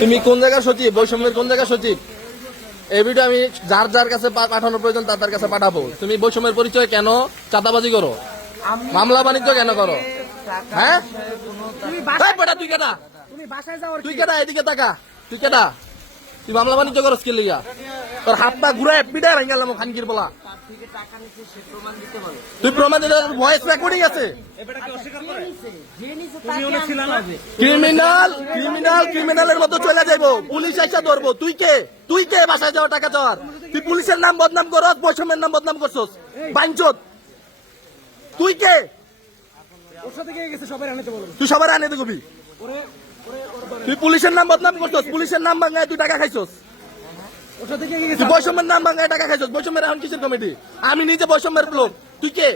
তুমি কোন জায়গার সচিব? বৈষম্যের কোন জায়গার সচিব? এই ভিডিও আমি যার যার কাছে পাঠানোর প্রয়োজন তার কাছে পাঠাবো। তুমি বৈষম্যের পরিচয় কেন চাঁদাবাজি করো, মামলা বাণিজ্য কেন করো? হ্যাঁ, তুই কেটা? তুই কেটা? এদিকে তাকা। তুই কেটা? তুই মামলা বাণিজ্য করো স্কিল লিগা? তোর হাতটা ঘুরে পিঠে ভেঙে গেলাম খানকির বলা। তুই প্রমাণ দিতে, ভয়েস রেকর্ডিং আছে। ক্রিমিনাল ক্রিমিনাল ক্রিমিনালের মতো চলে যাইবো, পুলিশ এসে ধরবো। তুই কে? তুই কে বাসায় যাওয়া টাকা চাওয়ার? তুই পুলিশের নাম বদনাম করস, বৈষম্যের নাম বদনাম করছস। বাইনচোদ তুই কে? তুই সবার আনে দেখবি। তুই পুলিশের নাম বদনাম করছস, পুলিশের নাম ভাঙায় তুই টাকা খাইছস। তুই বৈষম্যের নাম ভাঙায় টাকা খাইছস। বৈষম্যের এখন কিসের কমিটি? আমি নিজে বৈষম্যের লোক। তুই কে?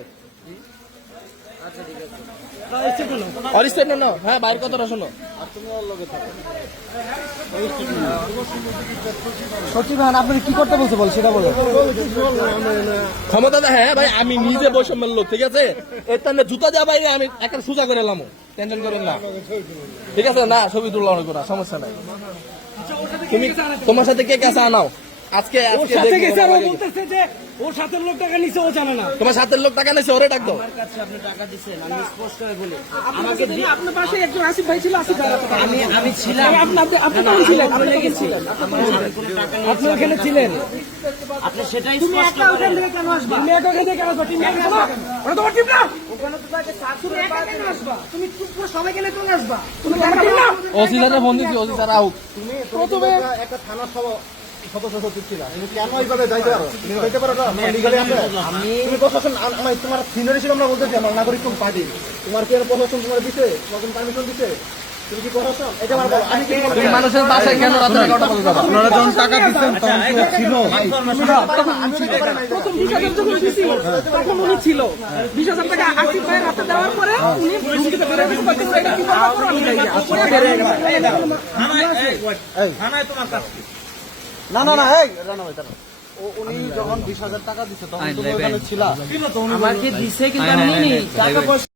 হ্যাঁ, বাইর কথাটা শোনো। সচিব ভাই আপনি কি করতে বলছে বল সেটা বলো। ক্ষমতা হ্যাঁ ভাই, আমি নিজে বৈষম্যের লোক, ঠিক আছে? এর তাহলে জুতা যা বাইরে আমি একটা সোজা করে এলাম, টেনশন করেন না, ঠিক আছে? না, ছবি তুললাম না, সমস্যা নাই। তুমি তোমার সাথে কে কাছে আনাও আজকে? ওর সাথের লোক টাকা নিছে, ও জানে না। তোমার সাথের লোক টাকা নিছে, ওরে ডাক দাও। আমার কাছে আপনি টাকা দিবেন, আমি স্পষ্ট করে বলি। আমাকে আপনার পাশে একজন আসিফ ভাই ছিল, আসিফ ভাই আমি ছিলাম। আপনি তো ছিলেন, আপনি গেছিলেন, আপনি ওখানে ছিলেন। আপনি সেটাই স্পষ্ট করে। তুমি একা ওখান থেকে কেন আসবা? তুমি একা ওখান থেকে কেন আসবা? টিম মেম্বার না, ওটা তোমার টিম না। ওখানে তো একটা সার্কুলার একা কেন আসবা? তুমি চুপ করে সবাই কেন কেন আসবা? তুমি আমার টিম না। ওসি স্যার ফোন দিছি, ওসি স্যার আউট। তুমি প্রথমে একটা থানা সদস্য সচিব ছিল, তুমি কেন এইভাবে যাইতে পারো? তুমি যাইতে পারো না, লিগালি আছে। তুমি প্রশাসন, আমি তোমার সিনিয়র হিসেবে আমরা বলতেছি, আমার নাগরিক কম পার্টি, তোমার কি প্রশাসন তোমার দিছে, প্রশাসন পারমিশন দিছে? তুমি কি প্রশাসন? এটা আমার বলো। আমি কি মানুষের বাসায় কেন রাতে 11টা বাজে যাবা? আপনারা যখন টাকা দিচ্ছেন তখন ছিল প্রথম 20,000 যখন দিছিল তখন উনি ছিল। 20,000 টাকা আসিফ ভাই রাতে দেওয়ার পরে উনি রুমটিতে বের হয়ে গেছে, এটা কি করবো আমি যাই পরে বের হয়ে গেছে। থানায় তোমার কাজ কি? না না না, এই রানা ভাই দাঁড়াও। উনি যখন 20,000 টাকা দিচ্ছে তখন তুমি ওখানে ছিলা? আমাকে দিছে কিন্তু আমি নিইনি টাকা পয়সা।